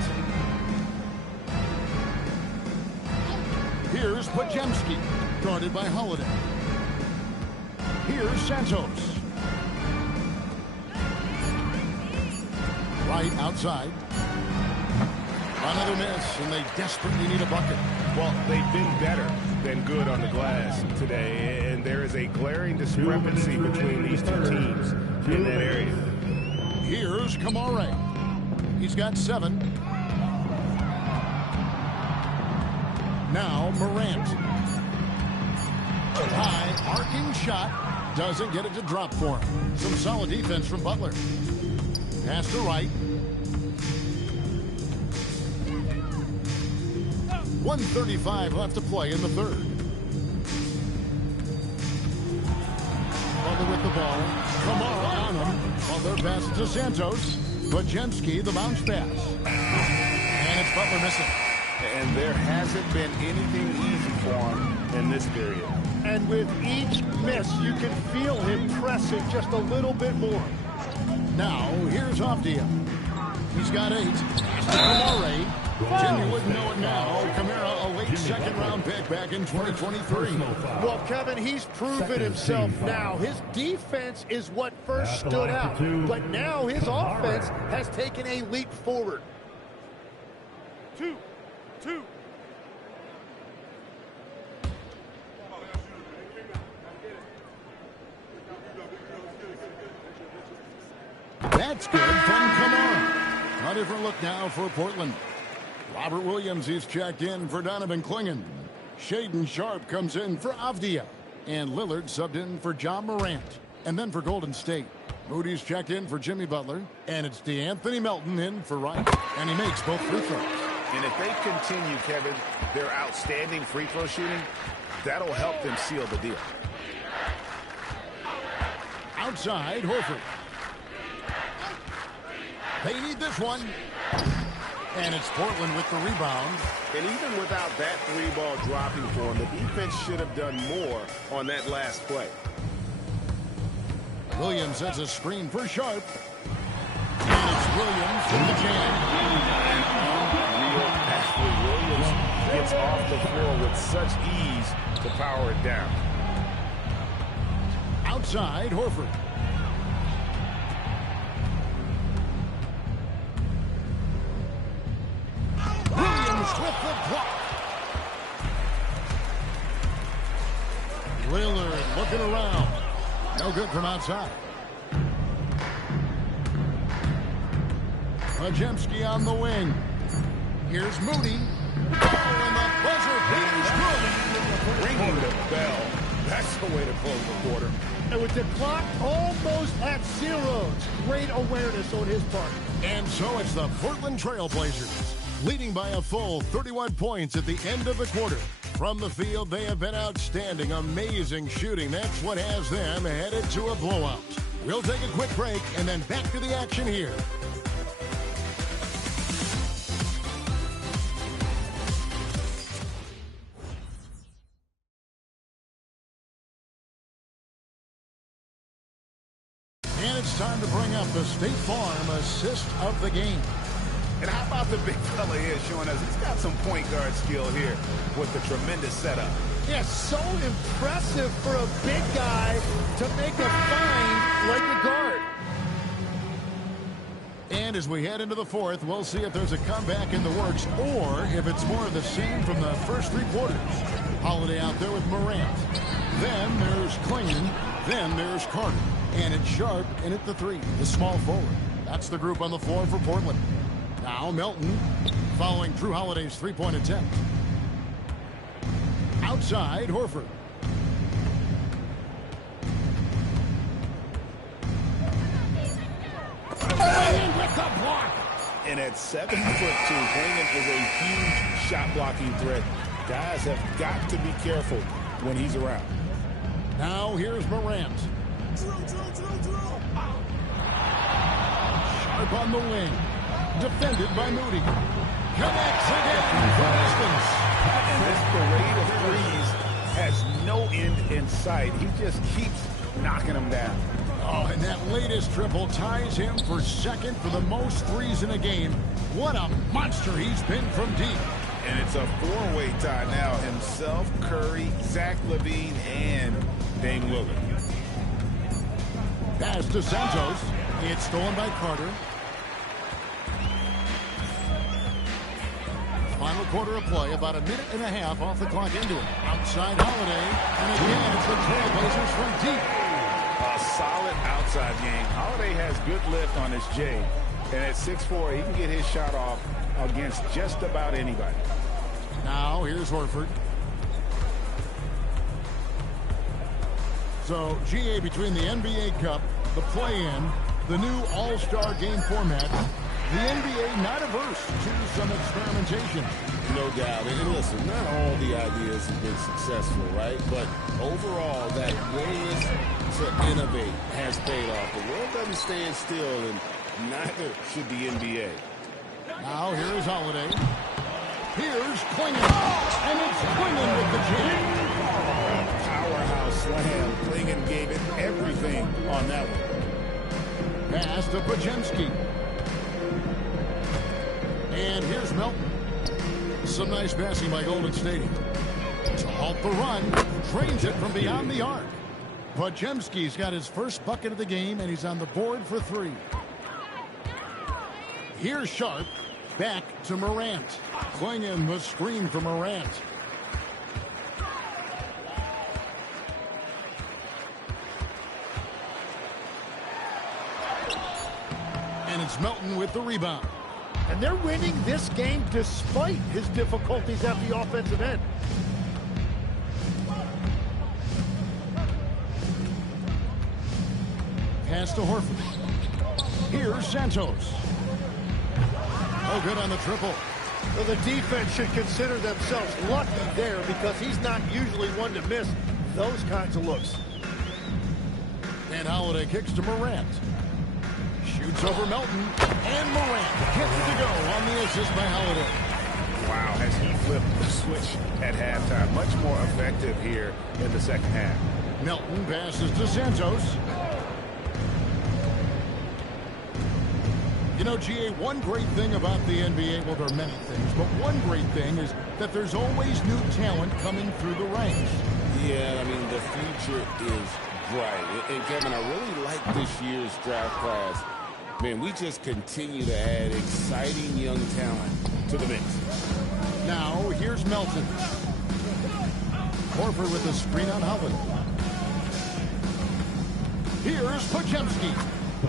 Here's Pajemski, guarded by Holiday. Here's Santos. Wright outside. Another miss, and they desperately need a bucket. Well, they've been better than good on the glass today, and there is a glaring discrepancy between these two teams in that area. Here's Kamare. He's got 7. Now Morant. High arcing shot. Doesn't get it to drop for him. Some solid defense from Butler. Pass to Wright. 1:35 left to play in the third. Butler with the ball. Kamara on him. Butler passes to Santos. Pajemski, the bounce pass. And it's Butler missing. And there hasn't been anything easy for him in this period. And with each miss, you can feel him pressing just a little bit more. Now, here's Avdia. He's got 8. Pass to Kamara. Jim, you wouldn't know it now. Kamara, a late second-round pick back in 2023. Well, Kevin, he's proven himself now. His defense is what first stood out, but now his offense has taken a leap forward. 2. That's good from Kamara. A different look now for Portland. Robert Williams, he's checked in for Donovan Clingan. Shaden Sharp comes in for Avdia. And Lillard subbed in for John Morant. And then for Golden State, Moody's checked in for Jimmy Butler. And it's DeAnthony Melton in for Wright. And he makes both free throws. And if they continue, Kevin, their outstanding free throw shooting, that'll help them seal the deal. Outside, Horford. They need this one. And it's Portland with the rebound. And even without that three-ball dropping for him, the defense should have done more on that last play. Williams sets a screen for Sharp. And it's Williams in the jam. Unreal athlete. Williams gets off the floor with such ease to power it down. Outside, Horford. Williams with the block. Lillard looking around. No good from outside. Majemski on the wing. Here's Moody. And the buzzer beats good. Ringing the bell. That's the way to close the quarter. And with the clock almost at zero, great awareness on his part. And so it's the Portland Trail Blazers, leading by a full 31 points at the end of the quarter. From the field, they have been outstanding, amazing shooting. That's what has them headed to a blowout. We'll take a quick break and then back to the action here. And it's time to bring up the State Farm assist of the game. And how about the big fella here showing us he's got some point guard skill here with the tremendous setup. Yeah, so impressive for a big guy to make a find like a guard. And as we head into the fourth, we'll see if there's a comeback in the works or if it's more of the same from the first three quarters. Holiday out there with Morant. Then there's Clingan. Then there's Carter. And it's Sharp in at the three, the small forward. That's the group on the floor for Portland. Now Melton following Drew Holiday's three-point attempt. Outside, Horford. With the block. And at 7'2", Clingan is a huge shot-blocking threat. Guys have got to be careful when he's around. Now here's Morant. Sharp on the wing. Defended by Moody. Connects again for distance. And this parade of threes has no end in sight. He just keeps knocking them down. Oh, and that latest triple ties him for second for the most threes in a game. What a monster he's been from deep. And it's a four-way tie now. Himself, Curry, Zach LaVine, and Dame Lillard. Pass to Santos. It's stolen by Carter. Final quarter of play, about a minute and a half off the clock into it. Outside Holiday, and again it's the Trailblazers from deep. A solid outside game. Holiday has good lift on his J, and at 6'4", he can get his shot off against just about anybody. Now here's Horford. So GA between the NBA Cup, the play-in, the new All-Star game format. The NBA not averse to some experimentation. No doubt. And listen, not all the ideas have been successful, right? But overall, that willingness to innovate has paid off. The world doesn't stand still, and neither should the NBA. Now here's Holiday. Here's Clingan. And it's Clingan with the jam. Powerhouse slam. Clingan gave it everything on that one. Pass to Majemski. And here's Melton. Some nice passing by Golden State. To halt the run, drains it from beyond the arc. Majemski's got his first bucket of the game, and he's on the board for three. Here's Sharp. Back to Morant. Clingan was screened for Morant. And it's Melton with the rebound. And they're winning this game despite his difficulties at the offensive end. Pass to Horford. Here's Santos. Oh, good on the triple. Well, the defense should consider themselves lucky there because he's not usually one to miss those kinds of looks. And Holiday kicks to Morant. Shoots over Melton. And Morant gets it to go on the assist by Holiday. Wow, as he flipped the switch at halftime. Much more effective here in the second half. Melton passes to Santos. You know, GA, one great thing about the NBA, well, there are many things, but one great thing is that there's always new talent coming through the ranks. Yeah, I mean, the future is bright. And Kevin, I really like this year's draft class. Man, we just continue to add exciting young talent to the mix. Now, here's Melton. Horford with the screen on Holiday. Here's Podziemski.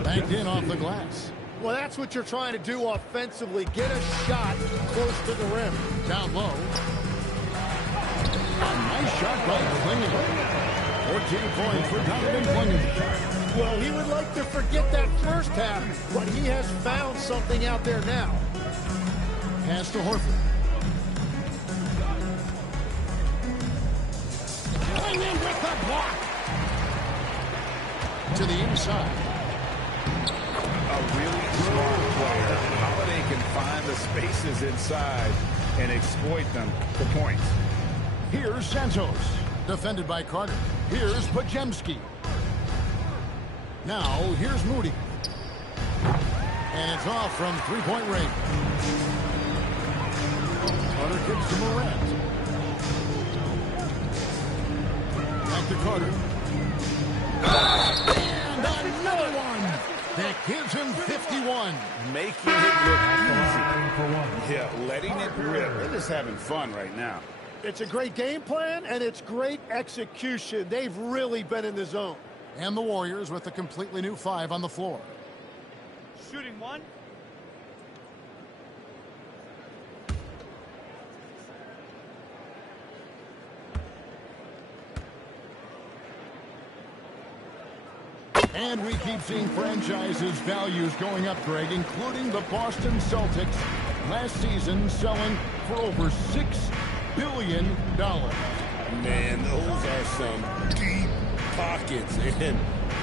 Backed in off the glass. Well, that's what you're trying to do offensively. Get a shot close to the rim. Down low. A nice shot by Clingan. 14 points for Donovan Clingan. Well, he would like to forget that first half, but he has found something out there now. Pass to Horford. Clingan with the block. To the inside. A really smart player. Holiday can find the spaces inside and exploit them for points. Here's Santos, defended by Carter. Here's Podziemski. Now, here's Moody. And it's off from three-point range. Carter kicks to Morant. Back to Carter. And another one. That gives him 51. Making it look easy. Yeah, letting it rip. They're just having fun right now. It's a great game plan, and it's great execution. They've really been in the zone. And the Warriors with a completely new 5 on the floor. Shooting one. And we keep seeing franchises' values going up, Greg, including the Boston Celtics last season selling for over $6 billion. Man, those are some deep pockets. And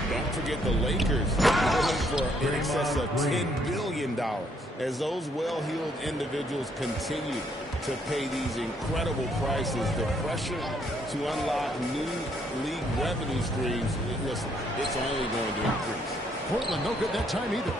don't forget the Lakers selling for in excess of $10 billion. As those well-heeled individuals continue to pay these incredible prices, the pressure to unlock new league revenue streams, listen, it's only going to increase. Portland, no good that time either.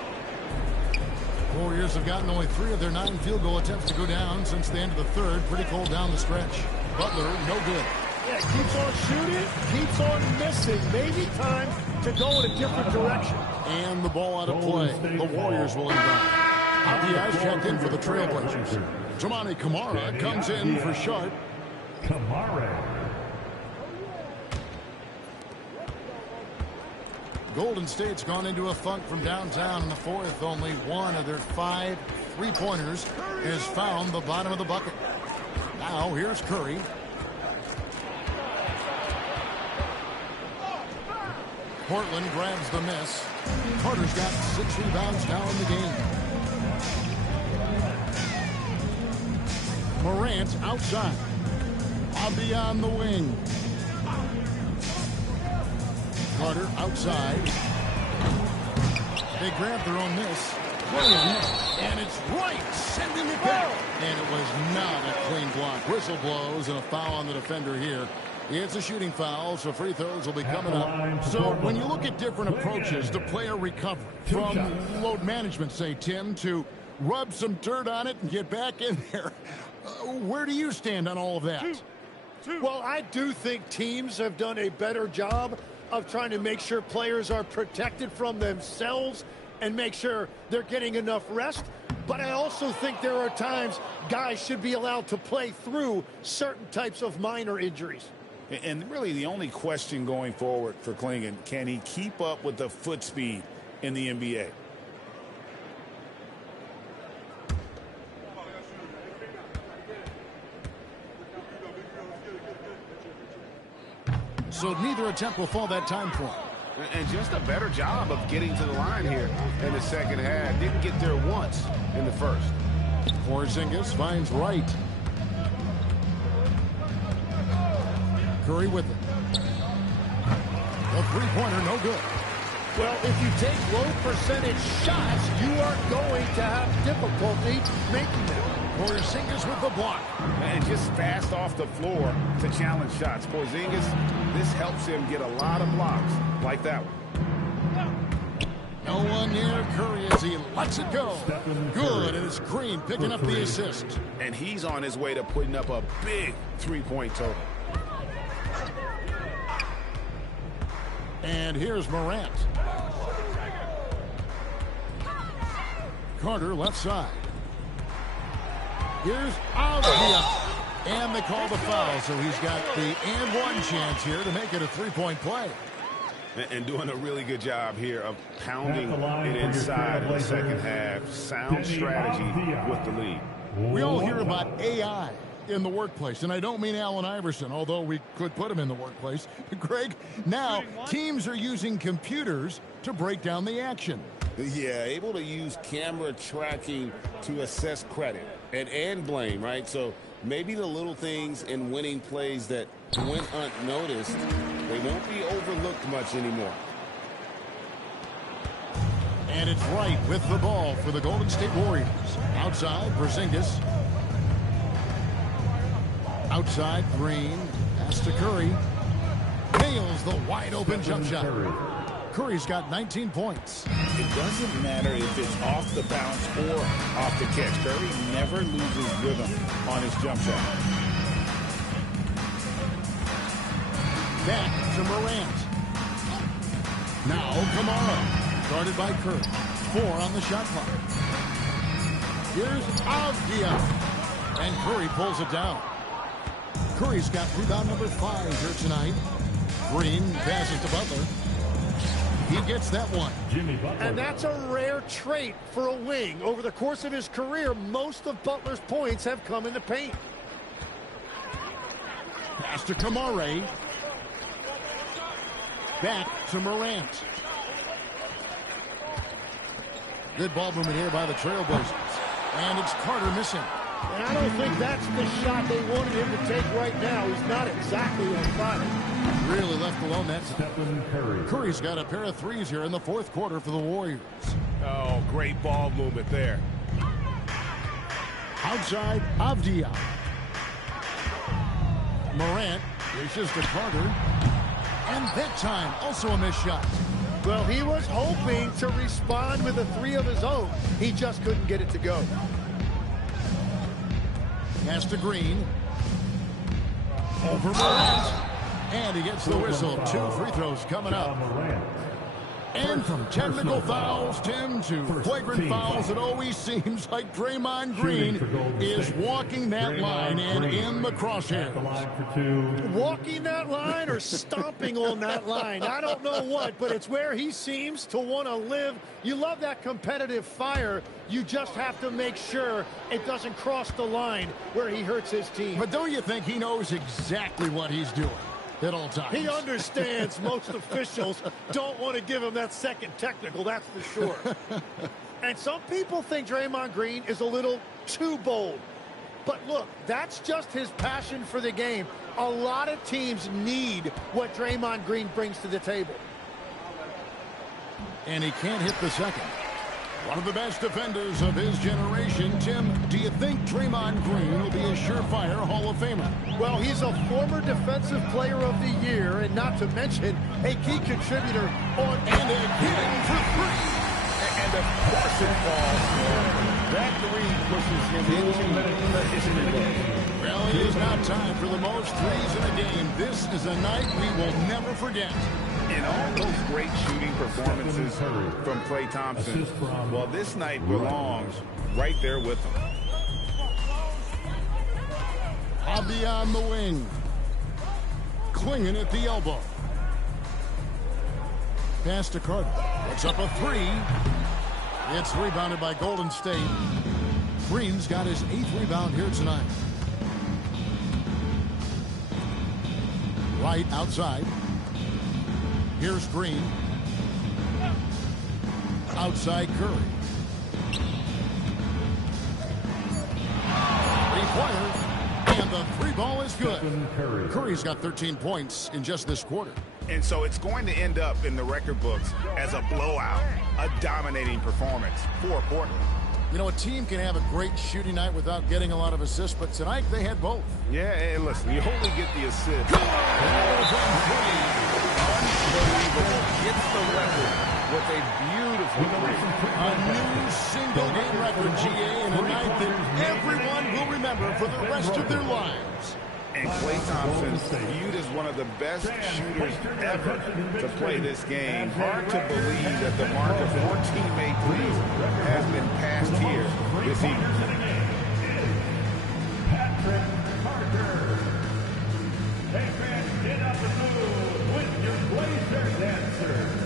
Warriors have gotten only 3 of their 9 field goal attempts to go down since the end of the third. Pretty cold down the stretch. Butler, no good. Yeah, keeps on shooting, keeps on missing. Maybe time to go in a different direction. And the ball out of play. The Warriors will inbound. Diaz checked in for the Trailblazers. Jamani Kamara comes in for Sharp. Golden State's gone into a funk from downtown in the fourth. Only one of their 5 three-pointers has found the bottom of the bucket. Now here's Curry. Portland grabs the miss. Carter's got 6 rebounds now in the game. Morant outside. Bobby on the wing. Carter outside. They grab their own miss. And it's right, sending it back. And it was not a clean block. Whistle blows and a foul on the defender here. It's a shooting foul, so free throws will be coming up. So when you look at different approaches to player recovery, from load management, say, Tim, to rub some dirt on it and get back in there, where do you stand on all of that? Well, I do think teams have done a better job of trying to make sure players are protected from themselves and make sure they're getting enough rest. But I also think there are times guys should be allowed to play through certain types of minor injuries. And really the only question going forward for Clingan, can he keep up with the foot speed in the NBA? so neither attempt will fall that time for him. And just a better job of getting to the line here in the second half. Didn't get there once in the first. Porzingis finds Wright. Curry with it. A three-pointer, no good. Well, if you take low percentage shots, you are going to have difficulty making them. Porzingis with the block. And just fast off the floor to challenge shots. Porzingis, this helps him get a lot of blocks like that one. No one near Curry as he lets it go. Good, and it's Green picking up the assist. And he's on his way to putting up a big three-point total. And here's Morant. Carter left side. Here's Avdia. And they call the foul, so he's got the and one chance here to make it a three-point play. And doing a really good job here of pounding it inside in the second half. Sound strategy with the lead. We all hear about AI in the workplace, and I don't mean Allen Iverson, although we could put him in the workplace. Greg, now teams are using computers to break down the action. Yeah, able to use camera tracking to assess credit and blame, right? So maybe the little things in winning plays that went unnoticed, they won't be overlooked much anymore. And it's Wright with the ball for the Golden State Warriors. Outside, Porzingis. Outside, Green. Pass to Curry. Nails the wide-open jump shot. Curry's got 19 points. It doesn't matter if it's off the bounce or off the catch. Curry never loses rhythm on his jump shot. Back to Morant. Now Kamara. Guarded by Curry. 4 on the shot clock. Here's Avdia. And Curry pulls it down. Curry's got rebound number 5 here tonight. Green passes to Butler. He gets that one. And that's a rare trait for a wing. Over the course of his career, most of Butler's points have come in the paint. Pass to Kamara. Back to Morant. Good ball movement here by the Trailblazers. And it's Carter missing. And I don't think that's the shot they wanted him to take right now. He's not exactly on fire. Really left alone that time. Curry's got a pair of threes here in the fourth quarter for the Warriors. Oh, great ball movement there. Outside, Avdia. Morant dishes to Carter. And that time, also a missed shot. Well, he was hoping to respond with a three of his own. He just couldn't get it to go. Pass to Green. Over Morant. And he gets the whistle. 2 free throws coming up. And from technical fouls, Tim, to flagrant fouls, it always seems like Draymond Green is walking that line and in the crosshairs. Walking that line or stomping on that line. I don't know what, but it's where he seems to want to live. You love that competitive fire. You just have to make sure it doesn't cross the line where he hurts his team. But don't you think he knows exactly what he's doing at all times? He understands most officials don't want to give him that second technical, that's for sure. And some people think Draymond Green is a little too bold. But look, that's just his passion for the game. A lot of teams need what Draymond Green brings to the table. And he can't hit the second. One of the best defenders of his generation. Tim, do you think Draymond Green will be a surefire Hall of Famer? Well, he's a former Defensive Player of the Year, and not to mention a key contributor on and again for 3. And of course it falls. That 3 pushes him into the history book. Well, it is now time for the most threes in a game. This is a night we will never forget. In all those great shooting performances from Klay Thompson, well, this night belongs right there with him. Avdia on the wing. Clinging at the elbow. Pass to Carter. Puts up a 3. It's rebounded by Golden State. Green's got his 8th rebound here tonight. Right outside. Here's Green. Outside Curry. Three-pointer. And the three ball is good. Curry's got 13 points in just this quarter. And so it's going to end up in the record books as a blowout, a dominating performance for Portland. You know, a team can have a great shooting night without getting a lot of assists, but tonight they had both. Yeah, and listen, you only get the assist. Unbelievable. Gets the record with a beautiful three. A new single-game record, GA, and a night that everyone will remember for the rest of their lives. And Klay Thompson viewed as one of the best shooters ever to play this game. Hard to believe that the mark of 14-made threes has been passed here this evening. Patrick Carter. Hey fans, get up and move with your Blazer dancers.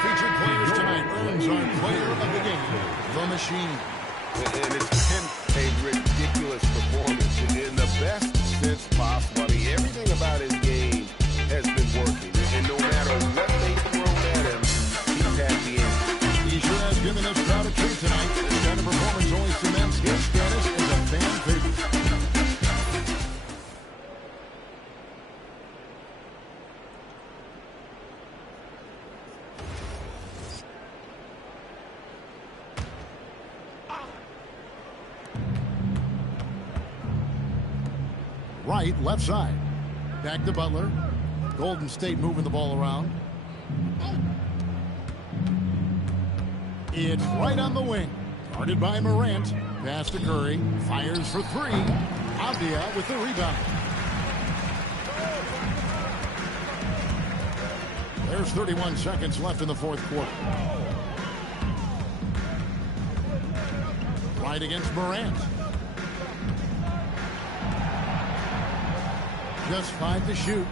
Featured players tonight earns our player of the game, the Machine. And it's been a ridiculous performance in the best sense possible. I mean, everything about his game has been working. And no matter what they've thrown at him, he's had the answer. He sure has given this crowd a treat tonight. This kind of performance only cements his status as a fan favorite. Right, left side. Back to Butler. Golden State moving the ball around. It's right on the wing. Guarded by Morant. Pass to Curry. Fires for three. Avdia with the rebound. There's 31 seconds left in the fourth quarter. Right against Morant. Just 5 to shoot.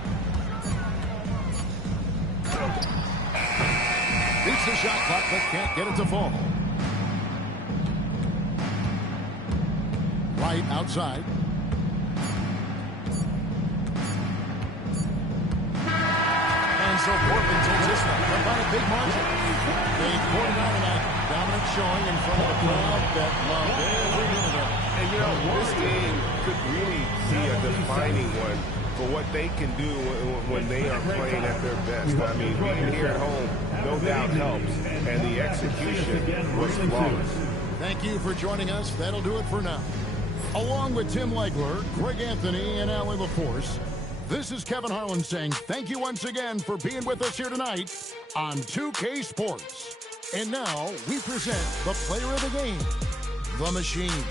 Beats the shot clock, but can't get it to fall. Right outside. And so Portland takes this one, but by a big margin. They poured it out tonight. Dominant showing in front of a crowd that loved every minute of it. And you know, this game could really be a defining one for what they can do when they are playing at their best. I mean, being here at home no doubt helps, and the execution was flawless. Thank you for joining us. That'll do it for now. Along with Tim Legler, Greg Anthony, and Allie LaForce, this is Kevin Harlan saying thank you once again for being with us here tonight on 2K Sports. And now we present the player of the game, the Machine.